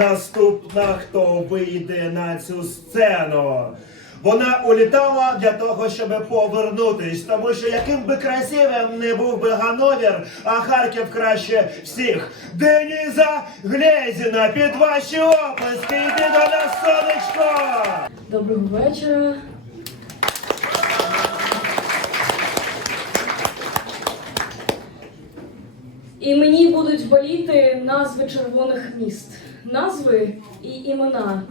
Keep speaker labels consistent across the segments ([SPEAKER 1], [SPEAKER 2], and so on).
[SPEAKER 1] Наступна, хто вийде на цю сцену. Вона улітала для того, щоб повернутись, тому що яким би красивим не був би Гановір, а Харків краще всіх. Деніза Глезіна, під ваші оплески, йди до нас, сонечко!
[SPEAKER 2] Доброго вечора. І мені боліти назви червоних міст, назви і імена,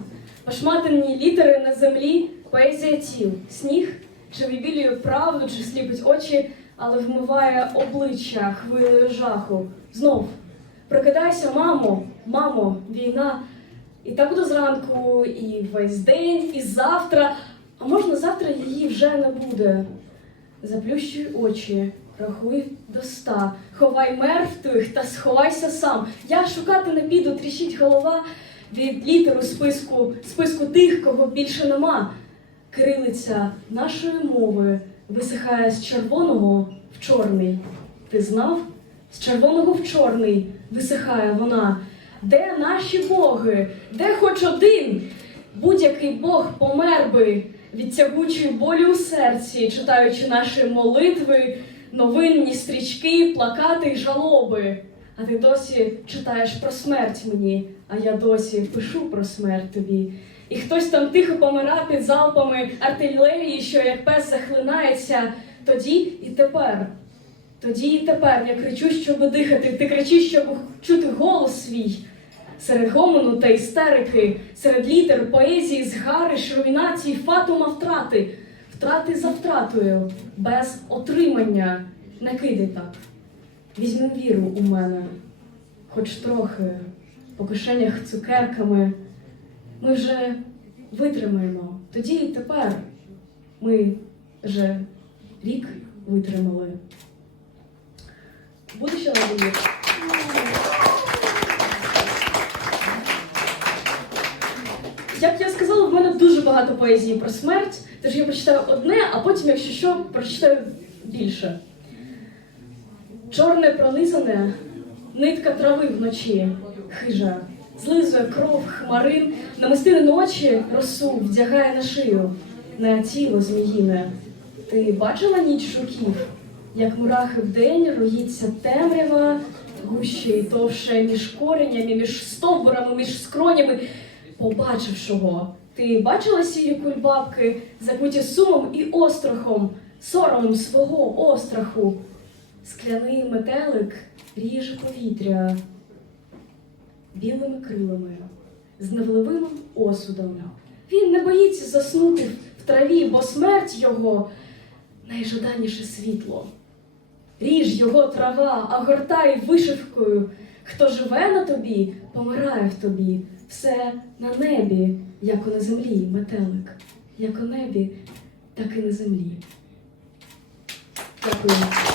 [SPEAKER 2] пошматані літери на землі, поезія тіл, сніг, чи вибілює правду, чи сліпить очі, але вмиває обличчя хвилею жаху. Знов прокидайся, мамо, мамо, війна. І так буде зранку, і весь день, і завтра. А можна завтра її вже не буде. Заплющуй очі, рахуй до ста, ховай мертвих та сховайся сам. Я шукати не піду, тріщить голова від літеру списку, списку тих, кого більше нема. Кирилиця нашої мови висихає з червоного в чорний. Ти знав? З червоного в чорний висихає вона. Де наші боги? Де хоч один? Будь-який Бог помер би від тягучої болі у серці, читаючи наші молитви, новинні стрічки, плакати й жалоби. А ти досі читаєш про смерть мені, а я досі пишу про смерть тобі. І хтось там тихо помира під залпами артилерії, що як пес захлинається, тоді і тепер. Тоді і тепер я кричу, щоб дихати, ти кричиш, щоб чути голос свій. Серед гомону та істерики, серед літер, поезії, згариш, руйнацій, фатума втрати, втрати за втратою, без отримання. Не кидай так. Візьми віру у мене, хоч трохи, по кишенях цукерками. Ми вже витримаємо. Тоді і тепер ми вже рік витримали. Буде ще надію? Як я сказала, в мене дуже багато поезії про смерть, тож я прочитаю одне, а потім, якщо що, прочитаю більше. Чорне пронизане, нитка трави вночі, хижа, злизує кров хмарин, намистини ночі росу вдягає на шию, на тіло зміїне. Ти бачила ніч жуків, як мурахи вдень роїться темрява, гуще і товше між коренями, між стовбурами, між скронями побачившого. Ти бачила сірі кульбабки, закуті сумом і острахом, соромом свого остраху. Скляний метелик ріже повітря білими крилами, з невливимим осудом. Він не боїться заснути в траві, бо смерть його найжаданіше світло. Ріж його трава, а вишивкою. Хто живе на тобі, помирає в тобі. Все на небі, як у на землі, метелик. Як у небі, так і на землі. Дякую.